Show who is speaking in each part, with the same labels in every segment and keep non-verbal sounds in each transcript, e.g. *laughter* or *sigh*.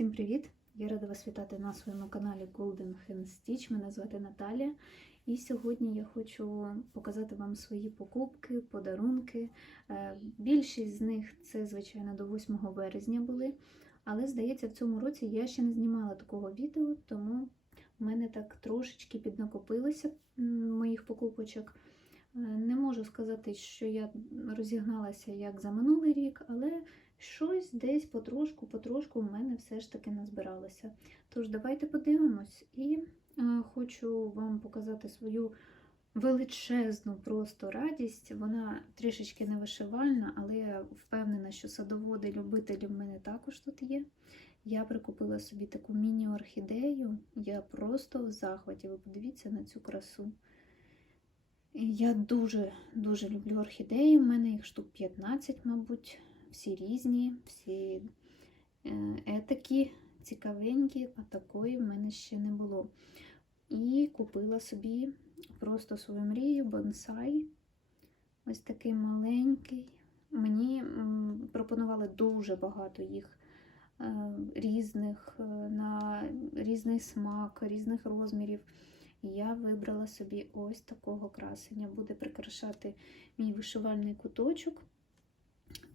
Speaker 1: Всім привіт! Я рада вас вітати на своєму каналі Golden Hand Stitch. Мене звати Наталія. І сьогодні я хочу показати вам свої покупки, подарунки. Е, Більшість з них це, звичайно, до 8 березня були. Але, здається, в цьому році я ще не знімала такого відео, тому в мене так трошечки піднакопилося моїх покупочок. Е, Не можу сказати, що я розігналася як за минулий рік, але щось десь потрошку, потрошку в мене все ж таки назбиралося. Тож давайте подивимось і е, хочу вам показати свою величезну просто радість. Вона трішечки не вишивальна, але я впевнена, що садоводи, любителі в мене також тут є. Я прикупила собі таку міні-орхідею. Я просто в захваті. Ви подивіться на цю красу. Я дуже-дуже люблю орхідеї. У мене їх штук 15, мабуть, всі різні, всі е, етакі, цікавенькі, а такої в мене ще не було. І купила собі просто свою мрію бонсай. Ось такий маленький. Мені пропонували дуже багато їх е, різних, е, на різний смак, різних розмірів. Я вибрала собі ось такого красення. Буде прикрашати мій вишивальний куточок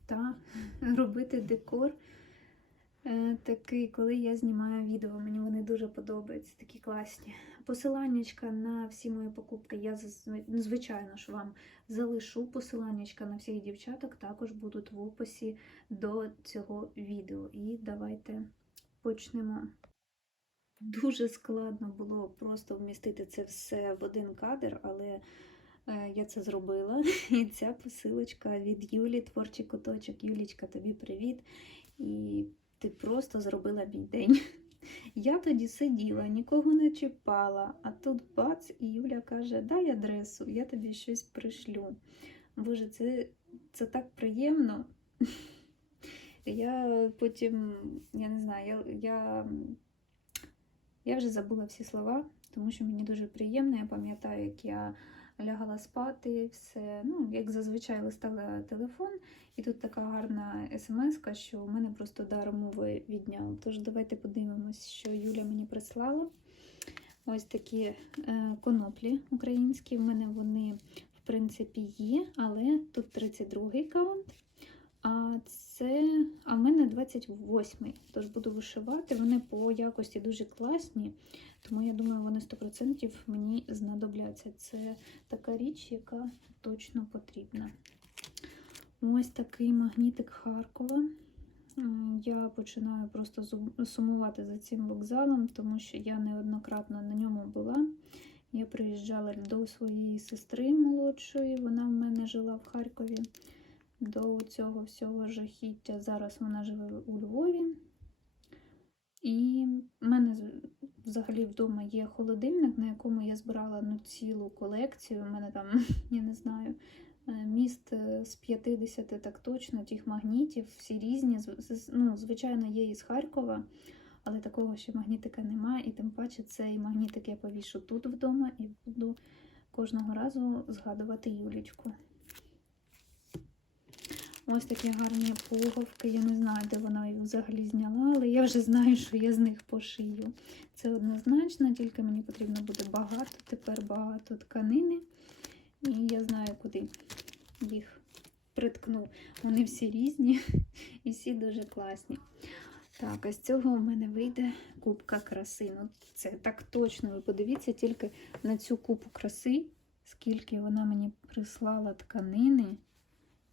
Speaker 1: та *laughs* робити декор е, такий, коли я знімаю відео. Мені вони дуже подобаються, такі класні. Посиланнячка на всі мої покупки я ну, звичайно ж вам залишу. Посиланнячка на всіх дівчаток також будуть в описі до цього відео. І давайте почнемо. Дуже складно було просто вмістити це все в один кадр, але я це зробила. *laughs* І ця посилочка від Юлі, творчий куточок. Юлічка, тобі привіт. І ти просто зробила мій день. *laughs* Я тоді сиділа, нікого не чіпала, а тут бац, і Юля каже: Дай адресу, я тобі щось пришлю. Боже, це, це так приємно. *laughs* Я потім, я не знаю, я, я, я вже забула всі слова, тому що мені дуже приємно. Я пам'ятаю, як я лягала спати, все, ну, як зазвичай листала телефон, і тут така гарна смс, що у мене просто дар мови відняв. Тож давайте подивимось, що Юля мені прислала. Ось такі е, коноплі українські. В мене вони, в принципі, є, але тут 32-й каунт. А це, а в мене 28-й. Тож буду вишивати. Вони по якості дуже класні, тому я думаю, вони 100% мені знадобляться. Це така річ, яка точно потрібна. Ось такий магнітик Харкова. Я починаю просто сумувати за цим вокзалом, тому що я неоднократно на ньому була. Я приїжджала до своєї сестри молодшої, вона в мене жила в Харкові до цього всього жахіття. Зараз вона живе у Львові. І в мене взагалі вдома є холодильник, на якому я збирала ну, цілу колекцію. У мене там, *laughs* я не знаю, е, міст е, з 50 так точно, тих магнітів, всі різні. Ну, звичайно, є із Харкова, але такого ще магнітика немає. І тим паче цей магнітик я повішу тут вдома і буду кожного разу згадувати Юлічку. Ось такі гарні пуговки. Я не знаю, де вона їх взагалі зняла, але я вже знаю, що я з них пошию. Це однозначно, тільки мені потрібно буде багато, тепер багато тканини. І я знаю, куди їх приткну. Вони всі різні і всі дуже класні. Так, а з цього в мене вийде кубка краси. Ну, це так точно. Ви подивіться тільки на цю купу краси, скільки вона мені прислала тканини.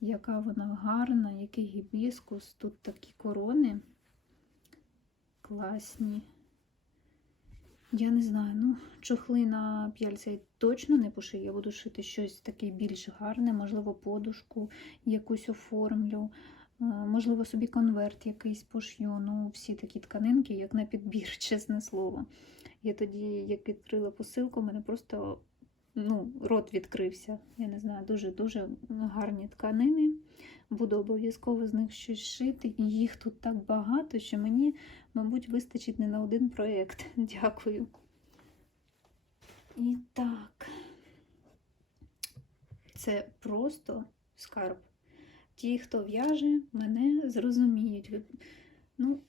Speaker 1: Яка вона гарна, який гібіскус, тут такі корони класні. Я не знаю, ну, чохли на п'яльця точно не пошию. Я буду шити щось таке більш гарне, можливо, подушку якусь оформлю, е, можливо, собі конверт якийсь пошью. Ну, всі такі тканинки, як на підбір, *laughs* чесне слово. Я тоді, як відкрила посилку, мене просто ну, рот відкрився. Я не знаю, дуже-дуже гарні тканини. Буду обов'язково з них щось шити, їх тут так багато, що мені, мабуть, вистачить не на один проєкт. *laughs* Дякую. І так, це просто скарб. Ті, хто в'яже, мене зрозуміють. Ну,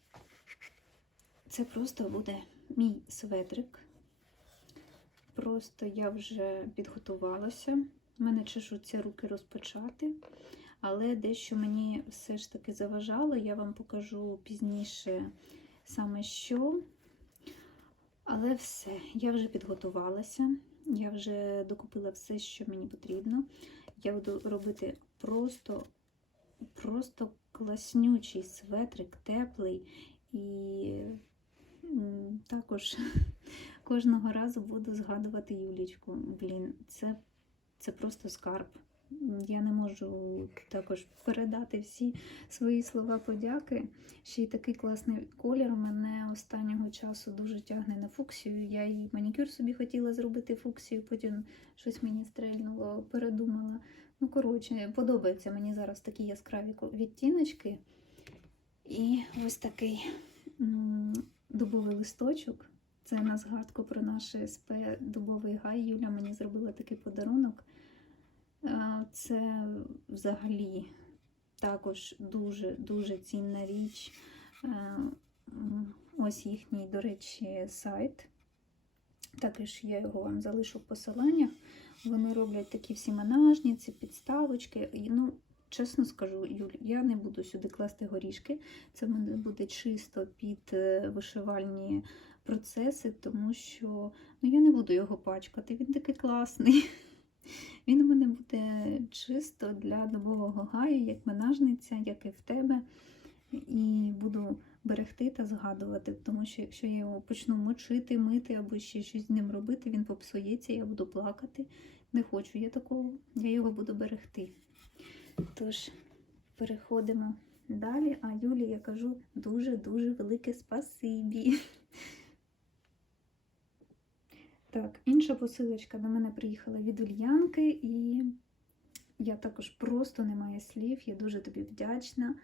Speaker 1: Це просто буде мій светрик. Просто я вже підготувалася. У мене чешуться руки розпочати, але дещо мені все ж таки заважало. Я вам покажу пізніше саме що. Але все, я вже підготувалася, я вже докупила все, що мені потрібно. Я буду робити просто, просто класнючий светрик, теплий і також кожного разу буду згадувати Юлічку. Блін, це, це просто скарб. Я не можу також передати всі свої слова подяки. Ще й такий класний колір. Мене останнього часу дуже тягне на фуксію. Я і манікюр собі хотіла зробити фуксію, потім щось мені стрельнуло, передумала. Ну, коротше, подобаються мені зараз такі яскраві відтіночки. І ось такий дубовий листочок. Це на згадку про наш СП Дубовий гай. Юля мені зробила такий подарунок. Е, Це взагалі також дуже-дуже цінна річ. Е, Ось їхній, до речі, сайт. Також я його вам залишу в посиланнях. Вони роблять такі всі менажниці, підставочки. Ну, чесно скажу, Юль, я не буду сюди класти горішки. Це мене буде чисто під е, вишивальні процеси, тому що ну, я не буду його пачкати. Він такий класний. *laughs* Він у мене буде чисто для добового гаю, як менажниця, як і в тебе. І буду берегти та згадувати, тому що якщо я його почну мочити, мити або ще щось з ним робити, він попсується, я буду плакати. Не хочу я такого, я його буду берегти. Тож, переходимо далі. А Юлі я кажу дуже-дуже велике спасибі. Так, інша посилочка до мене приїхала від Ульянки, і я також просто не маю слів. Я дуже тобі вдячна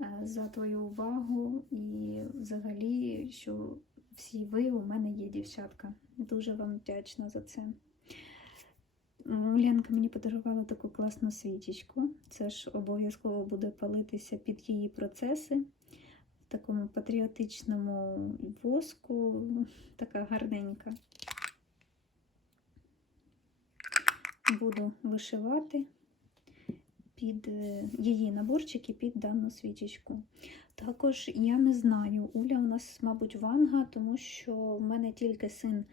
Speaker 1: е, за твою увагу і взагалі, що всі ви у мене є дівчатка. Дуже вам вдячна за це. Ульянка мені подарувала таку класну свічечку. Це ж обов'язково буде палитися під її процеси. В такому патріотичному воску, така гарненька. Буду вишивати під е, її наборчики під дану свічечку. Також я не знаю, Уля у нас, мабуть, ванга, тому що в мене тільки син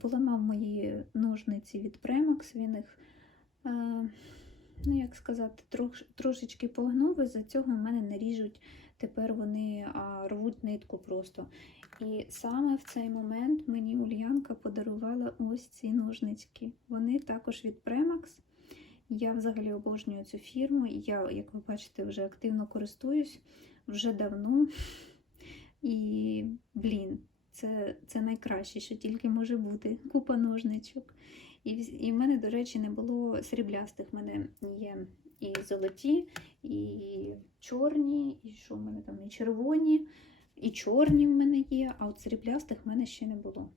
Speaker 1: поламав мої ножниці від Премакс. Він їх, е, ну як сказати, трош, трошечки погнув, і за цього в мене не ріжуть тепер вони а рвуть нитку просто. І саме в цей момент мені Ульянка подарувала ось ці ножнички. Вони також від Premax. Я взагалі обожнюю цю фірму. Я, як ви бачите, вже активно користуюсь вже давно. І, блін, це це найкраще, що тільки може бути. Купа ножничок. І і в мене, до речі, не було сріблястих. В мене є і золоті, і чорні, і що в мене там, і червоні, і чорні в мене є, а от сріблястих в мене ще не було.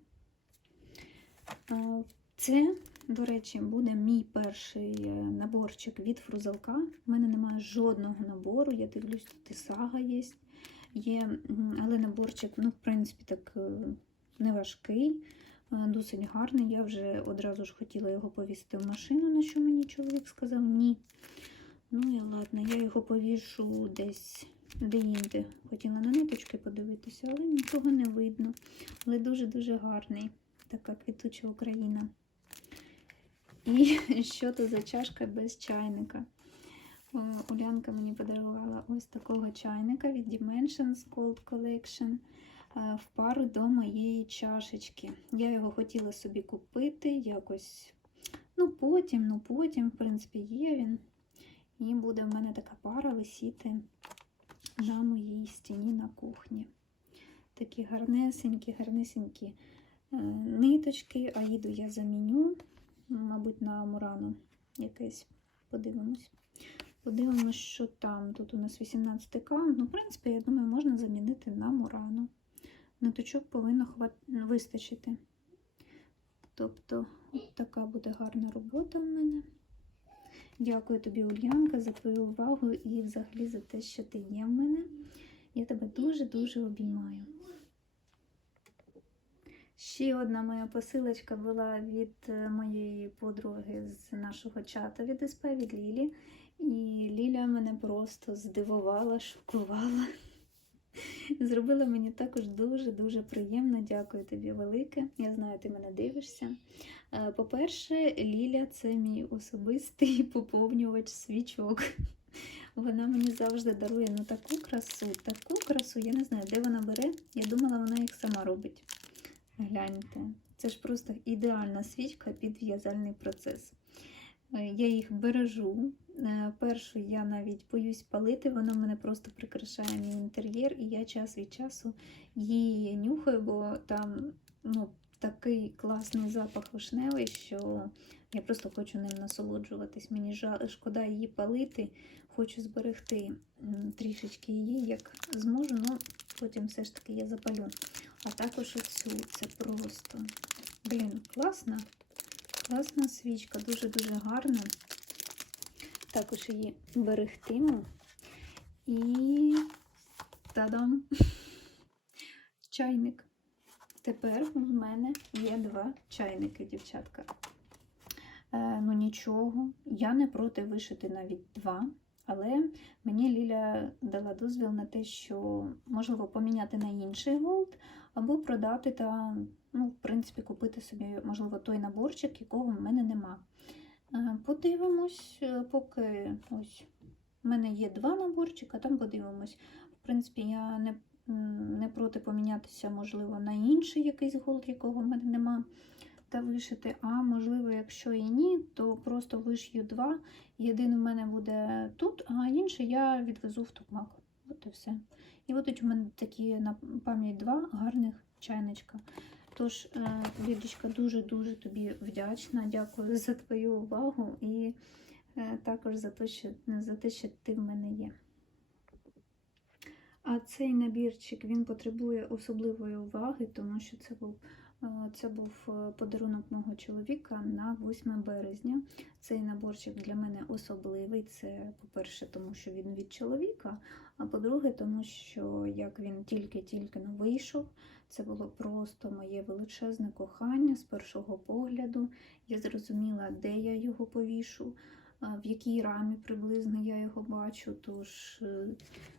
Speaker 1: Це, до речі, буде мій перший е, наборчик від фрузалка. У мене немає жодного набору. Я дивлюсь, тут і сага є. Є але наборчик, ну, в принципі, так е, не важкий, е, досить гарний. Я вже одразу ж хотіла його повісити в машину, на що мені чоловік сказав ні. Ну і ладно, я його повішу десь де-інде. Хотіла на ниточки подивитися, але нічого не видно. Але дуже-дуже гарний. Така квітуча Україна. І *laughs* що то за чашка без чайника? О, Улянка мені подарувала ось такого чайника від Dimensions Gold Collection е, в пару до моєї чашечки. Я його хотіла собі купити якось. Ну, потім, ну потім, в принципі, є він. І буде в мене така пара висіти на моїй стіні на кухні. Такі гарнесенькі, гарнесенькі е, ниточки, а їду я заміню, мабуть, на Мурану якесь. Подивимось. Подивимось, що там. Тут у нас 18 кам. Ну, в принципі, я думаю, можна замінити на Мурану. Ниточок повинно хват... вистачити. Тобто, така буде гарна робота в мене. Дякую тобі, Ульянка, за твою увагу і взагалі за те, що ти є в мене. Я тебе дуже-дуже обіймаю. Ще одна моя посилочка була від е, моєї подруги з нашого чату від СП, від Лілі. І Ліля мене просто здивувала, шокувала. Зробила мені також дуже-дуже приємно. Дякую тобі велике. Я знаю, ти мене дивишся. Е, По-перше, Ліля це мій особистий *laughs* поповнювач свічок. Вона мені завжди дарує ну таку красу, таку красу. Я не знаю, де вона бере. Я думала, вона їх сама робить. Гляньте, це ж просто ідеальна свічка під в'язальний процес. Е, Я їх бережу. Е, Першу я навіть боюсь палити, вона мене просто прикрашає мій інтер'єр, і я час від часу її нюхаю, бо там ну, такий класний запах вишневий, що я просто хочу ним насолоджуватись. Мені жа- шкода її палити, хочу зберегти трішечки її, як зможу, але потім все ж таки я запалю. А також оцю, це просто, блін, класна, класна свічка, дуже-дуже гарна. Також її берегтиму. І та-дам! *laughs* Чайник. Тепер в мене є два чайники, дівчатка. Е, ну нічого, я не проти вишити навіть два. Але мені Ліля дала дозвіл на те, що можливо поміняти на інший голд, або продати та, ну, в принципі, купити собі, можливо, той наборчик, якого в мене нема. Е, Подивимось, е, поки ось в мене є два наборчика, там подивимось. В принципі, я не, не проти помінятися, можливо, на інший якийсь голд, якого в мене нема, та вишити. А можливо, якщо і ні, то просто вишью два. Єдиний в мене буде тут, а інший я відвезу в токмак. От і все. І будуть у мене такі на пам'ять два гарних чайничка. Тож, е, Лідочка, дуже-дуже тобі вдячна. Дякую за твою увагу і е, також за те, що, за те, що ти в мене є. А цей набірчик він потребує особливої уваги, тому що це був, е, це був подарунок мого чоловіка на 8 березня. Цей наборчик для мене особливий. Це, по-перше, тому що він від чоловіка, а по-друге, тому що як він тільки-тільки не вийшов, це було просто моє величезне кохання з першого погляду. Я зрозуміла, де я його повішу, в якій рамі приблизно я його бачу. Тож е,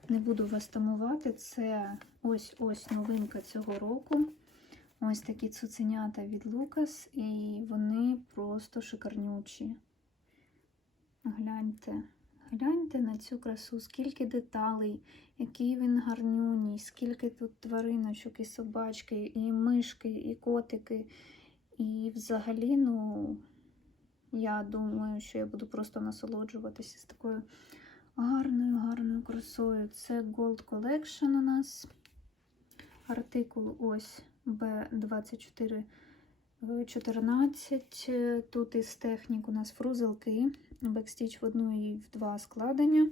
Speaker 1: не буду вас тамувати. Це ось ось новинка цього року. Ось такі цуценята від Лукас, і вони просто шикарнючі. Гляньте, гляньте на цю красу, скільки деталей, який він гарнюній, скільки тут твариночок, і собачки, і мишки, і котики. І взагалі, ну, я думаю, що я буду просто насолоджуватися з такою гарною, гарною красою. Це Gold Collection у нас. Артикул ось B24 14. Тут із технік у нас фрузелки, бекстіч в одну і в два складення.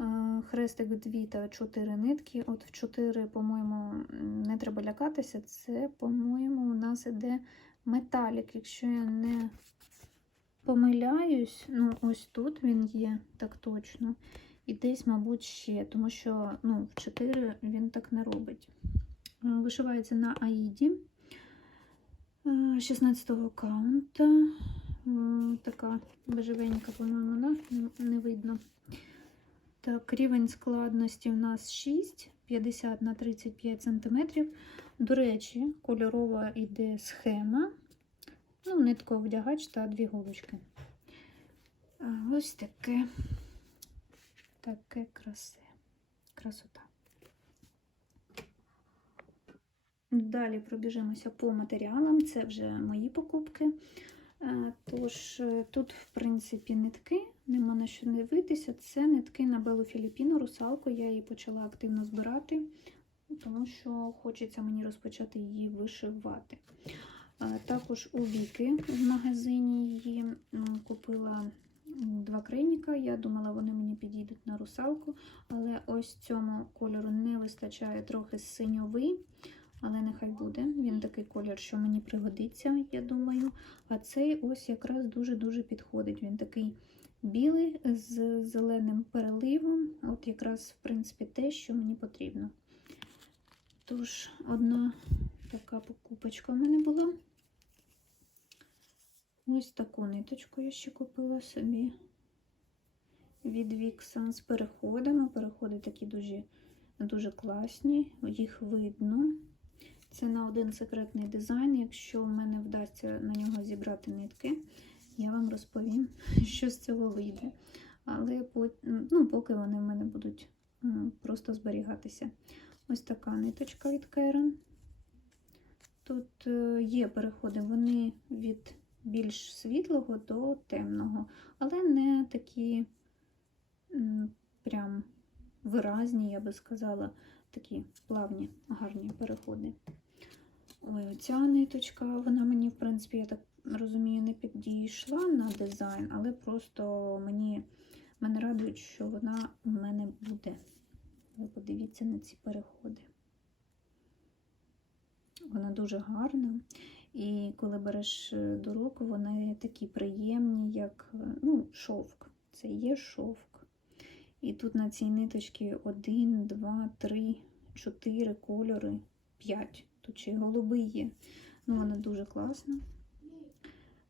Speaker 1: Е, Хрестик 2 та 4 нитки. От в 4, по-моєму, не треба лякатися. Це, по-моєму, у нас іде металік, якщо я не помиляюсь. Ну, ось тут він є, так точно. І десь, мабуть, ще, тому що ну, в 4 він так не робить. Е, Вишивається на Аїді. 16-го каунта. Така бежевенька, по-моєму, да? не видно. Так, рівень складності у нас 6, 50 на 35 см. До речі, кольорова йде схема. Ну, нитковдягач та дві голочки. Ось таке, таке красе. Красота. Далі пробіжимося по матеріалам. Це вже мої покупки. Е, Тож е, тут, в принципі, нитки, нема на що дивитися. Це нитки на Белу Філіппіну, русалку. Я її почала активно збирати, тому що хочеться мені розпочати її вишивати. Е, Також у Віки в магазині її купила два крейніка. Я думала, вони мені підійдуть на русалку, але ось цьому кольору не вистачає трохи синьовий. Але нехай буде. Він такий колір, що мені пригодиться, я думаю. А цей ось якраз дуже-дуже підходить. Він такий білий з зеленим переливом. От якраз, в принципі, те, що мені потрібно. Тож, одна така покупочка в мене була. Ось таку ниточку я ще купила собі від Вікса з переходами. Переходи такі дуже, дуже класні, їх видно. Це на один секретний дизайн. Якщо в мене вдасться на нього зібрати нитки, я вам розповім, *laughs* що з цього вийде. Але ну, поки вони в мене будуть просто зберігатися. Ось така ниточка від Керен. Тут е, є переходи, вони від більш світлого до темного, але не такі прям виразні, я би сказала, такі плавні, гарні переходи. Ой, оця ниточка, вона мені, в принципі, я так розумію, не підійшла на дизайн, але просто мені мене радують, що вона у мене буде. Ви подивіться на ці переходи. Вона дуже гарна. І коли береш е, до рук, вони такі приємні, як е, ну, шовк. Це є шовк. І тут на цій ниточці 1, 2, 3, 4 кольори, 5. Тут ще й голуби є. Ну, вона дуже класна.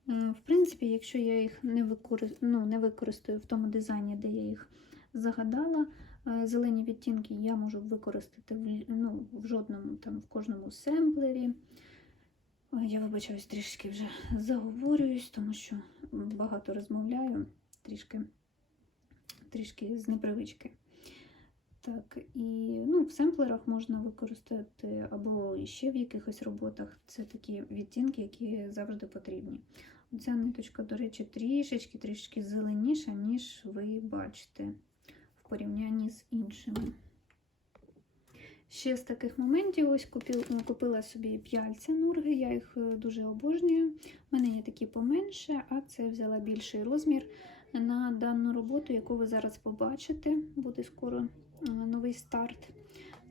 Speaker 1: Е, В принципі, якщо я їх не, викори... ну, не використаю в тому дизайні, де я їх загадала, е, зелені відтінки я можу використати в, ну, в жодному там, в кожному семплері. Ой, Я вибачаюсь, трішки вже заговорююсь, тому що багато розмовляю, трішки, трішки з непривички. Так, і ну, в семплерах можна використати або ще в якихось роботах. Це такі відтінки, які завжди потрібні. Ця ниточка, до речі, трішечки трішки зеленіша, ніж ви бачите в порівнянні з іншими. Ще з таких моментів ось купила, собі п'яльця нурги, я їх е, дуже обожнюю. У мене є такі поменше, а це взяла більший розмір на дану роботу, яку ви зараз побачите. Буде скоро новий старт.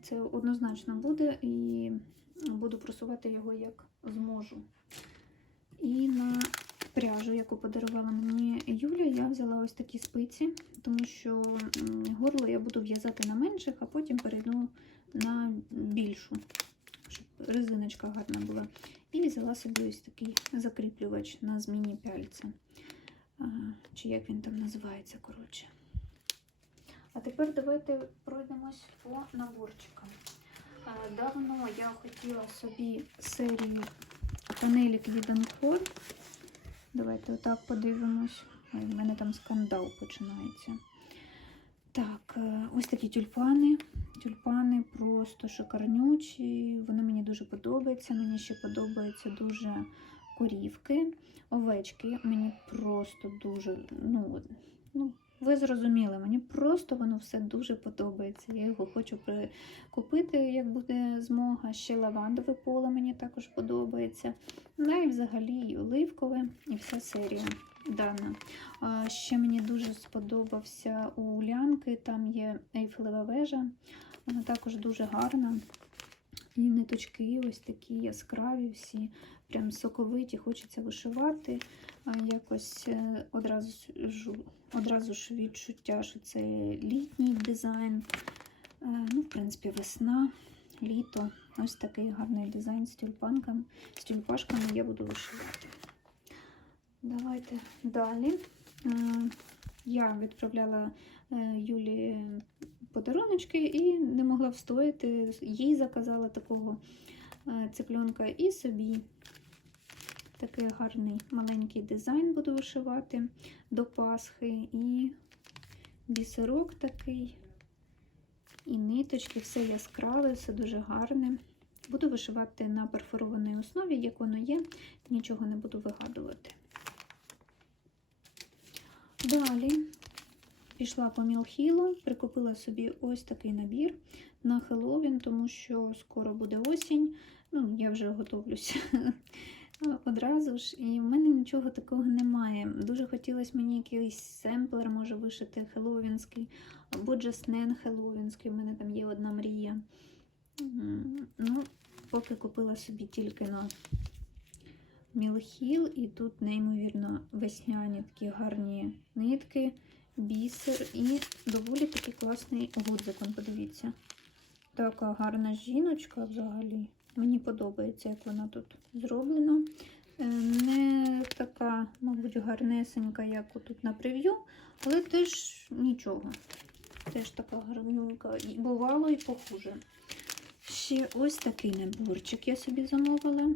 Speaker 1: Це однозначно буде і буду просувати його як зможу. І на пряжу, яку подарувала мені Юля, я взяла ось такі спиці, тому що горло я буду в'язати на менших, а потім перейду на більшу, щоб резиночка гарна була. І взяла собі ось такий закріплювач на зміні пяльця. Чи як він там називається, коротше. А тепер давайте пройдемось по наборчикам. Давно я хотіла собі серію панелік від Анкор. Давайте отак подивимось. Ой, в мене там скандал починається. Так, е, ось такі тюльпани. Тюльпани просто шикарнючі. Вони мені дуже подобаються. Мені ще подобаються дуже корівки. Овечки мені просто дуже, ну, ну, ви зрозуміли, мені просто воно все дуже подобається. Я його хочу купити, як буде змога. Ще лавандове поле мені також подобається. Ну і взагалі і оливкове, і вся серія дана. А ще мені дуже сподобався у Улянки, там є ейфелева вежа. Вона також дуже гарна. І ниточки ось такі яскраві, всі прям соковиті, хочеться вишивати. Якось е, одразу, ж- одразу ж відчуття, що це літній дизайн. Е, Ну, в принципі, весна, літо. Ось такий гарний дизайн з тюльпашками я буду вишивати. Давайте далі. Е, Я відправляла Юлі подаруночки і не могла встояти. Їй заказала такого е, цыпленка і собі. Такий гарний маленький дизайн буду вишивати до Пасхи. І бісерок такий, і ниточки, все яскраве, все дуже гарне. Буду вишивати на перфорованій основі, як воно є, нічого не буду вигадувати. Далі пішла по Мілхілу, прикупила собі ось такий набір на Хеллоуін, тому що скоро буде осінь. Ну, я вже готовлюся *laughs* одразу ж, і в мене нічого такого немає. Дуже хотілося мені якийсь семплер, може вишити хеллоуінський, або джаснен хеллоуінський. У мене там є одна мрія. Ну, поки купила собі тільки на Мілхіл, і тут, неймовірно, весняні такі гарні нитки, бісер і доволі такий класний гудзик. он, Подивіться. Така гарна жіночка взагалі. Мені подобається, як вона тут зроблена. Е, Не така, мабуть, гарнесенька, як тут на прев'ю, але теж нічого. Теж така гарненька. Бувало і похуже. Ще ось такий наборчик я собі замовила.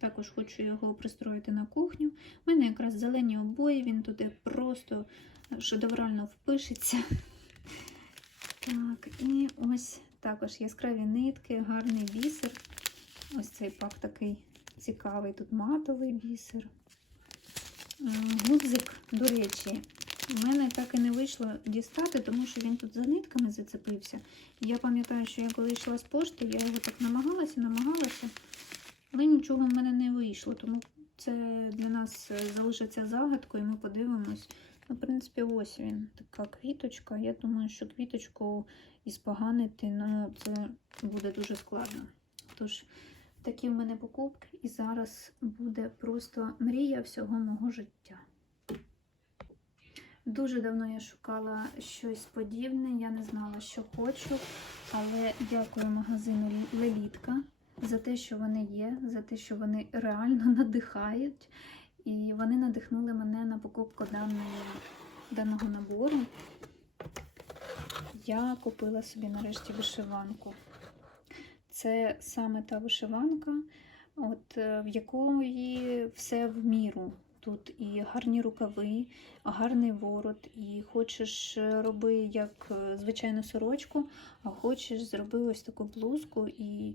Speaker 1: Також хочу його пристроїти на кухню. У мене якраз зелені обої, він туди просто шедеврально впишеться. Так, і ось також яскраві нитки, гарний бісер. Ось цей пак такий цікавий, тут матовий бісер. М, Гудзик, до речі, в мене так і не вийшло дістати, тому що він тут за нитками зацепився. Я пам'ятаю, що я коли йшла з пошти, я його так намагалася, намагалася, але нічого в мене не вийшло. Тому це для нас е, залишиться загадкою, ми подивимось. Ну, в принципі, ось він, така квіточка. Я думаю, що квіточку іспоганити, ну, це буде дуже складно. Тож, такі в мене покупки, і зараз буде просто мрія всього мого життя. Дуже давно я шукала щось подібне, я не знала, що хочу, але дякую магазину Лелітка за те, що вони є, за те, що вони реально *laughs* надихають. І вони надихнули мене на покупку даної, даного набору. Я купила собі нарешті вишиванку. Це саме та вишиванка, от, е, в якої все в міру. Тут і гарні рукави, гарний ворот, і хочеш е, роби як е, звичайну сорочку, а хочеш зроби ось таку блузку. І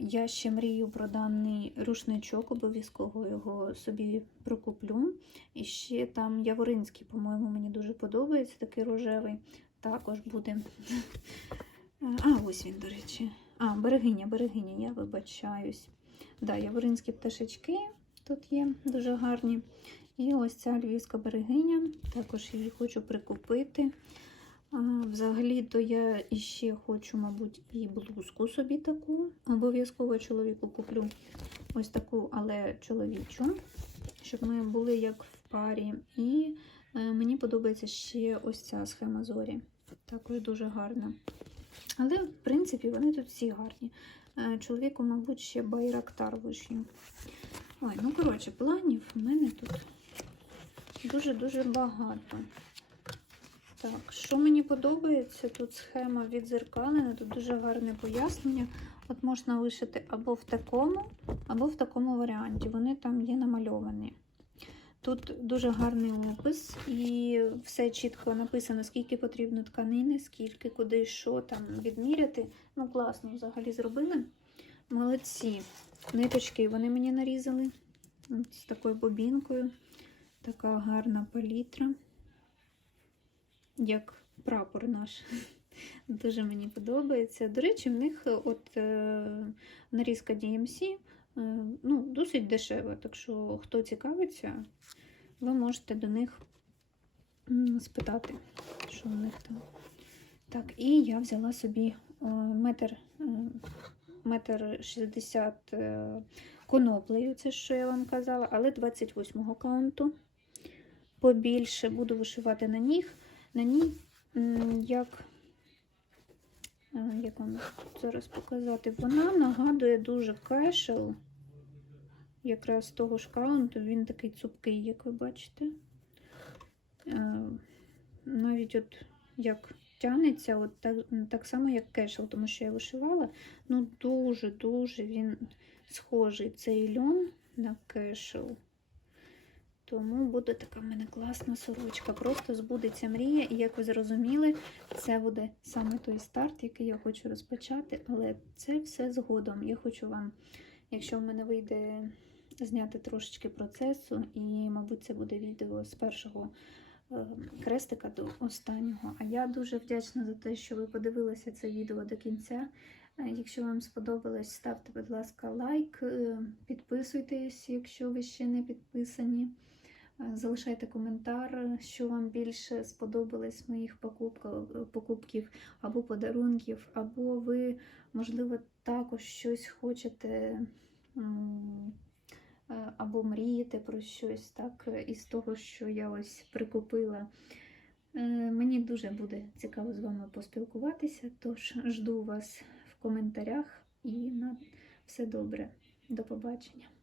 Speaker 1: я ще мрію про даний рушничок, обов'язково його собі прокуплю. І ще там Яворинський, по-моєму, мені дуже подобається, такий рожевий. Також буде. *laughs* А, ось він, до речі. А, берегиня, берегиня, я вибачаюсь. Да, Яворинські пташечки тут є дуже гарні. І ось ця львівська берегиня. Також її хочу прикупити. Взагалі-то я іще хочу, мабуть, і блузку собі таку. Обов'язково чоловіку куплю ось таку, але чоловічу, щоб ми були як в парі. І е, мені подобається ще ось ця схема зорі. Також дуже гарна. Але, в принципі, вони тут всі гарні. Е, Чоловіку, мабуть, ще байрактар вишив. Ой, ну, коротше, планів в мене тут дуже-дуже багато. Так, що мені подобається, тут схема відзеркалена, тут дуже гарне пояснення. От можна вишити або в такому, або в такому варіанті. Вони там є намальовані. Тут дуже гарний опис, і все чітко написано, скільки потрібно тканини, скільки, куди, що там відміряти. Ну, класно взагалі зробили. Молодці. Ниточки вони мені нарізали От з такою бобінкою. Така гарна палітра, як прапор наш. *laughs* Дуже мені подобається. До речі, в них от е, нарізка DMC е, ну, досить дешева, так що хто цікавиться, ви можете до них спитати, що в них там. Так, і я взяла собі е, метр, е, метр 60 е, коноплею, це що я вам казала, але 28-го каунту. Побільше буду вишивати на них. На ній, як, е, як вам зараз показати, вона нагадує дуже кешел. Якраз того ж каунту, він такий цупкий, як ви бачите. Е, Навіть от як тянеться, от так, так само, як кешел, тому що я вишивала. Ну, дуже-дуже він схожий цей льон на кешел. Тому буде така в мене класна сорочка. Просто збудеться мрія, і як ви зрозуміли, це буде саме той старт, який я хочу розпочати. Але це все згодом. Я хочу вам, якщо в мене вийде зняти трошечки процесу, і, мабуть, це буде відео з першого е, крестика до останнього. А я дуже вдячна за те, що ви подивилися це відео до кінця. Е, Якщо вам сподобалось, ставте, будь ласка, лайк, е, підписуйтесь, якщо ви ще не підписані. Залишайте коментар, що вам більше сподобалось моїх покупків або подарунків, або ви, можливо, також щось хочете е, або мрієте про щось так, із того, що я ось прикупила. Е, Мені дуже буде цікаво з вами поспілкуватися, тож жду вас в коментарях і на Все добре. До побачення.